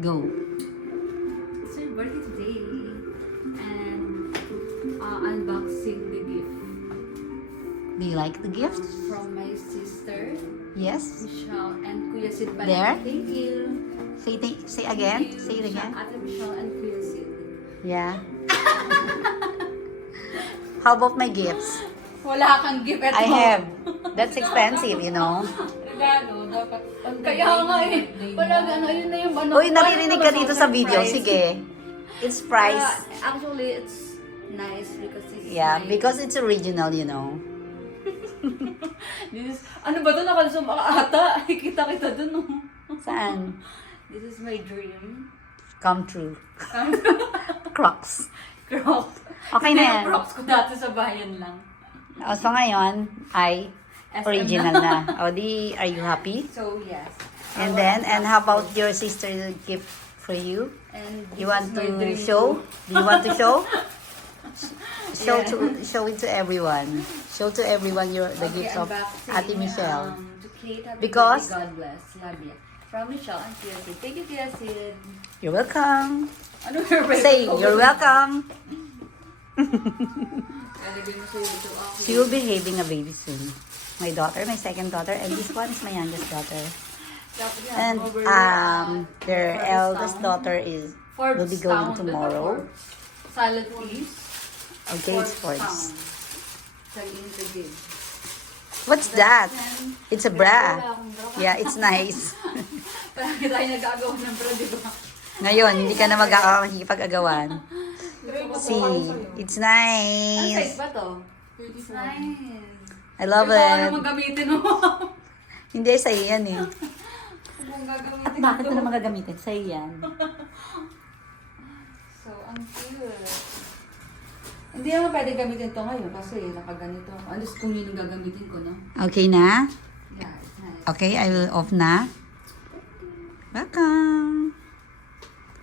Go. It's my birthday today. And unboxing the gift Do you like the gift? from my sister, Yes? Michelle, and Kuya Sid. There? Thank you. Say again. Thank you, Say it again. Ate Michelle and Kuya Sid. Yeah. How about my gifts? Wala kang gift at I all. have. That's expensive, you know. Regalo, dapat. Kaya nga eh. Wala ano, yun na yung ano. Uy, naririnig ka dito sa video. Surprise. Sige. It's price. Actually, it's nice because it's Yeah, my- because it's original, you know. This is, ano ba ito? Nakalusong ata. Kita kita dun. Oh. Saan? This is my dream. Come true. Crocs. Crocs. Okay na yan. Crocs ko dati sa bayan lang. So ngayon ay SM original na. O di, are you happy? So, yes. And then, and how about your sister's gift for you? And You this want is my to dream show? too. Do you want to show? Show Yeah. show it to everyone. Show to everyone the Okay, gift of unboxing, Ate Michelle. To Kate, happy Because- birthday, God bless. Love you. From Michelle and Kuya Sid. Thank you, Kuya Sid. You're welcome. Ano your favorite Say, color? you're welcome. Lalagay mo sa ito. She will be having a baby soon. My daughter, my second daughter, and this one is my youngest daughter. And their eldest daughter will be going tomorrow. Salad please. Okay, it's Forbes. Tag-in. What's that? It's a bra. Yeah, it's nice. Parang tayo nag-agaw ng bra, di ba? Ngayon, hindi ka na makikipag-agawan. See, it's Ano size nice. ba to? It's nice. I love Ikaw, it. ano gagamitin mo? Hindi, sa'yo yan eh. Kung gagamitin Bakit ito. ko na magagamitin? Sa'yo yan. So, ang cute. Hindi naman pwede gamitin ito ngayon kasi nakaganito ako. Unless kung yun yung gagamitin ko, no? Okay na? Yeah, it's nice. Okay, I will off na. Welcome.